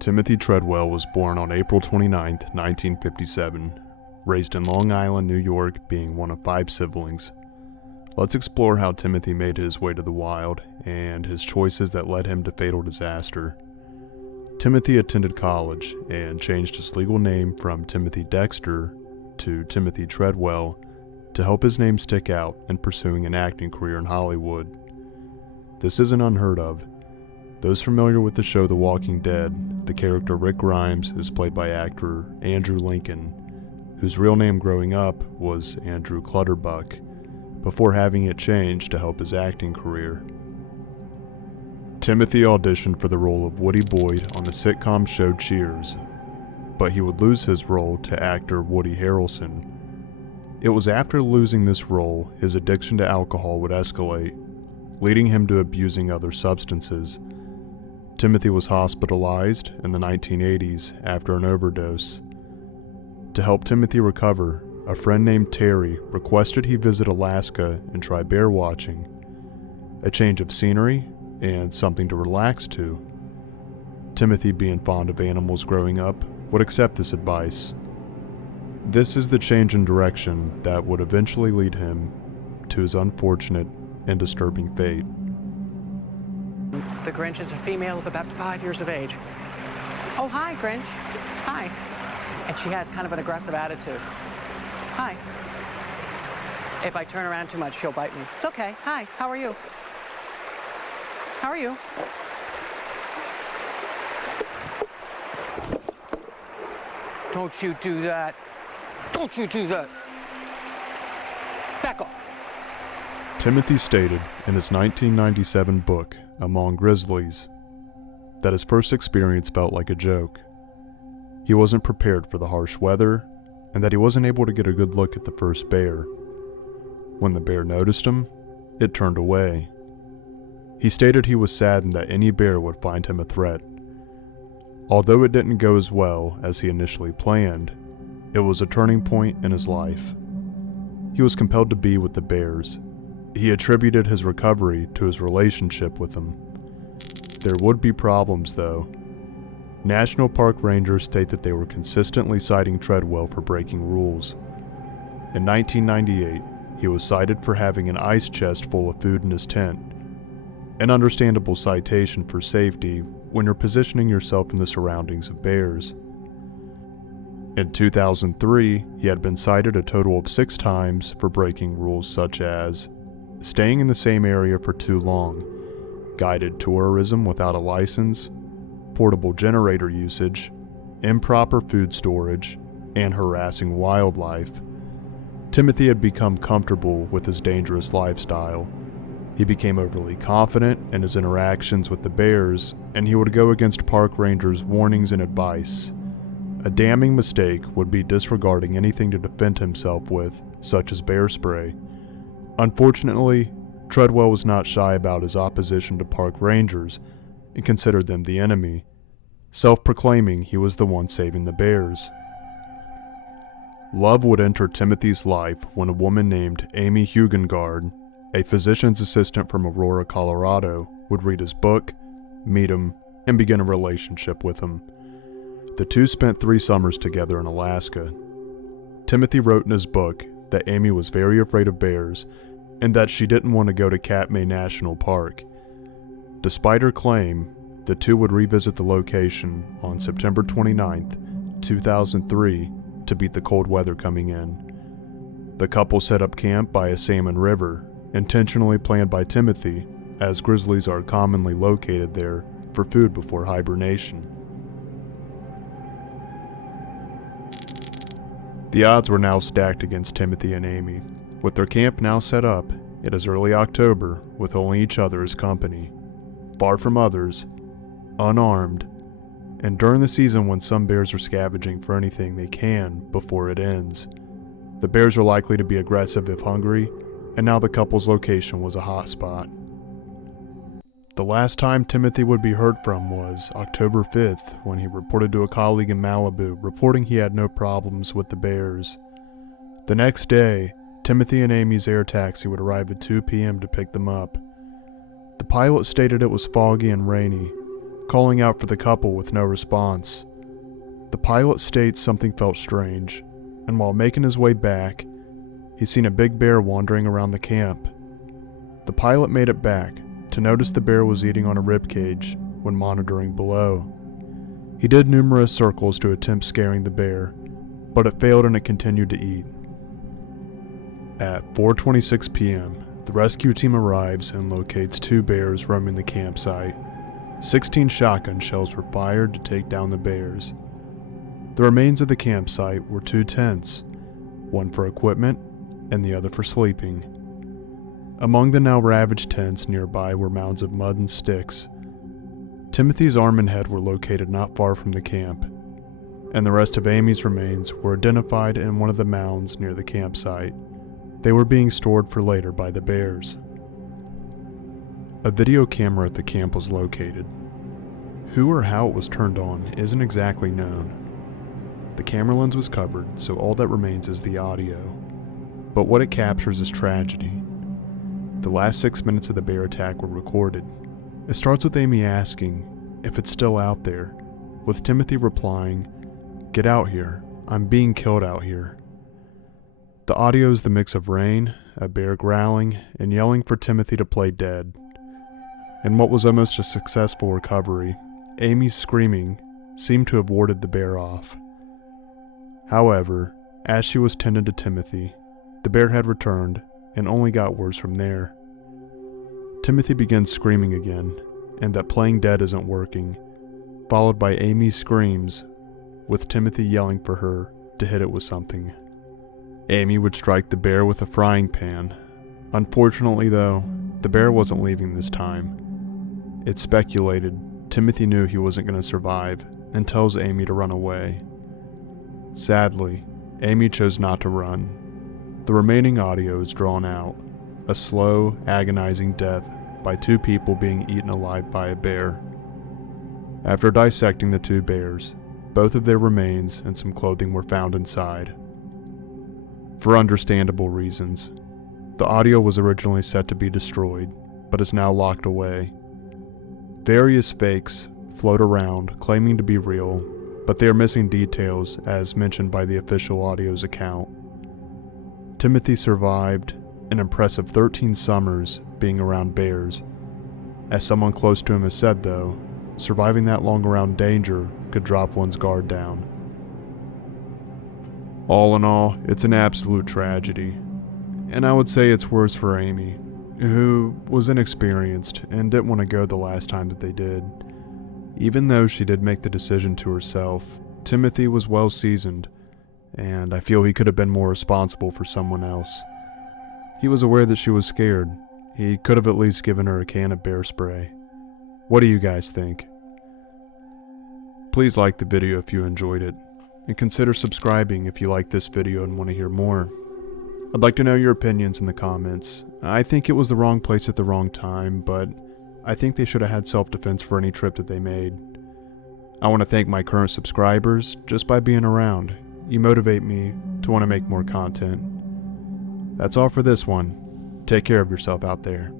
Timothy Treadwell was born on April 29, 1957, raised in Long Island, New York, being one of 5 siblings. Let's explore how Timothy made his way to the wild and his choices that led him to fatal disaster. Timothy attended college and changed his legal name from Timothy Dexter to Timothy Treadwell to help his name stick out in pursuing an acting career in Hollywood. This isn't unheard of. Those familiar with the show The Walking Dead, the character Rick Grimes is played by actor Andrew Lincoln, whose real name growing up was Andrew Clutterbuck, before having it changed to help his acting career. Timothy auditioned for the role of Woody Boyd on the sitcom show Cheers, but he would lose his role to actor Woody Harrelson. It was after losing this role his addiction to alcohol would escalate, leading him to abusing other substances. Timothy was hospitalized in the 1980s after an overdose. To help Timothy recover, a friend named Terry requested he visit Alaska and try bear watching, a change of scenery and something to relax to. Timothy, being fond of animals growing up, would accept this advice. This is the change in direction that would eventually lead him to his unfortunate and disturbing fate. The Grinch is a female of about 5 years of age. Oh, hi, Grinch. Hi. And she has kind of an aggressive attitude. Hi. If I turn around too much, she'll bite me. It's okay. Hi, how are you? How are you? Don't you do that. Don't you do that. Back off. Timothy stated in his 1997 book, Among Grizzlies, that his first experience felt like a joke. He wasn't prepared for the harsh weather, and that he wasn't able to get a good look at the first bear. When the bear noticed him, it turned away. He stated he was saddened that any bear would find him a threat. Although it didn't go as well as he initially planned, it was a turning point in his life. He was compelled to be with the bears. He attributed his recovery to his relationship with them. There would be problems, though. National Park rangers state that they were consistently citing Treadwell for breaking rules. In 1998, he was cited for having an ice chest full of food in his tent, an understandable citation for safety when you're positioning yourself in the surroundings of bears. In 2003, he had been cited a total of 6 times for breaking rules such as staying in the same area for too long, guided tourism without a license, portable generator usage, improper food storage, and harassing wildlife. Timothy had become comfortable with his dangerous lifestyle. He became overly confident in his interactions with the bears, and he would go against park rangers' warnings and advice. A damning mistake would be disregarding anything to defend himself with, such as bear spray. Unfortunately, Treadwell was not shy about his opposition to park rangers and considered them the enemy, self-proclaiming he was the one saving the bears. Love would enter Timothy's life when a woman named Aimee Hugengard, a physician's assistant from Aurora, Colorado, would read his book, meet him, and begin a relationship with him. The two spent 3 summers together in Alaska. Timothy wrote in his book that Aimee was very afraid of bears and that she didn't want to go to Katmai National Park. Despite her claim, the two would revisit the location on September 29, 2003 to beat the cold weather coming in. The couple set up camp by a salmon river, intentionally planned by Timothy, as grizzlies are commonly located there for food before hibernation. The odds were now stacked against Timothy and Aimee. With their camp now set up, it is early October with only each other as company. Far from others, unarmed, and during the season when some bears are scavenging for anything they can before it ends. The bears are likely to be aggressive if hungry, and now the couple's location was a hot spot. The last time Timothy would be heard from was October 5th, when he reported to a colleague in Malibu, reporting he had no problems with the bears. The next day, Timothy and Aimee's air taxi would arrive at 2 p.m. to pick them up. The pilot stated it was foggy and rainy, calling out for the couple with no response. The pilot states something felt strange, and while making his way back, he's seen a big bear wandering around the camp. The pilot made it back to notice the bear was eating on a rib cage when monitoring below. He did numerous circles to attempt scaring the bear, but it failed and it continued to eat. At 4:26 p.m., the rescue team arrives and locates 2 bears roaming the campsite. 16 shotgun shells were fired to take down the bears. The remains of the campsite were 2 tents, one for equipment and the other for sleeping. Among the now ravaged tents nearby were mounds of mud and sticks. Timothy's arm and head were located not far from the camp, and the rest of Aimee's remains were identified in one of the mounds near the campsite. They were being stored for later by the bears. A video camera at the camp was located. Who or how it was turned on isn't exactly known. The camera lens was covered, so all that remains is the audio. But what it captures is tragedy. The last 6 minutes of the bear attack were recorded. It starts with Aimee asking if it's still out there, with Timothy replying, "Get out here, I'm being killed out here." The audio is the mix of rain, a bear growling, and yelling for Timothy to play dead. In what was almost a successful recovery, Aimee's screaming seemed to have warded the bear off. However, as she was tending to Timothy, the bear had returned and only got worse from there. Timothy begins screaming again, and that playing dead isn't working, followed by Aimee's screams, with Timothy yelling for her to hit it with something. Aimee would strike the bear with a frying pan. Unfortunately though, the bear wasn't leaving this time. It's speculated Timothy knew he wasn't going to survive and tells Aimee to run away. Sadly, Aimee chose not to run. The remaining audio is drawn out, a slow, agonizing death by 2 people being eaten alive by a bear. After dissecting the 2 bears, both of their remains and some clothing were found inside. For understandable reasons, the audio was originally set to be destroyed, but is now locked away. Various fakes float around claiming to be real, but they are missing details as mentioned by the official audio's account. Timothy survived an impressive 13 summers being around bears. As someone close to him has said though, surviving that long around danger could drop one's guard down. All in all, it's an absolute tragedy, and I would say it's worse for Aimee, who was inexperienced and didn't want to go the last time that they did. Even though she did make the decision to herself, Timothy was well seasoned, and I feel he could have been more responsible for someone else. He was aware that she was scared. He could have at least given her a can of bear spray. What do you guys think? Please like the video if you enjoyed it, and consider subscribing if you like this video and want to hear more. I'd like to know your opinions in the comments. I think it was the wrong place at the wrong time, but I think they should have had self-defense for any trip that they made. I want to thank my current subscribers just by being around. You motivate me to want to make more content. That's all for this one. Take care of yourself out there.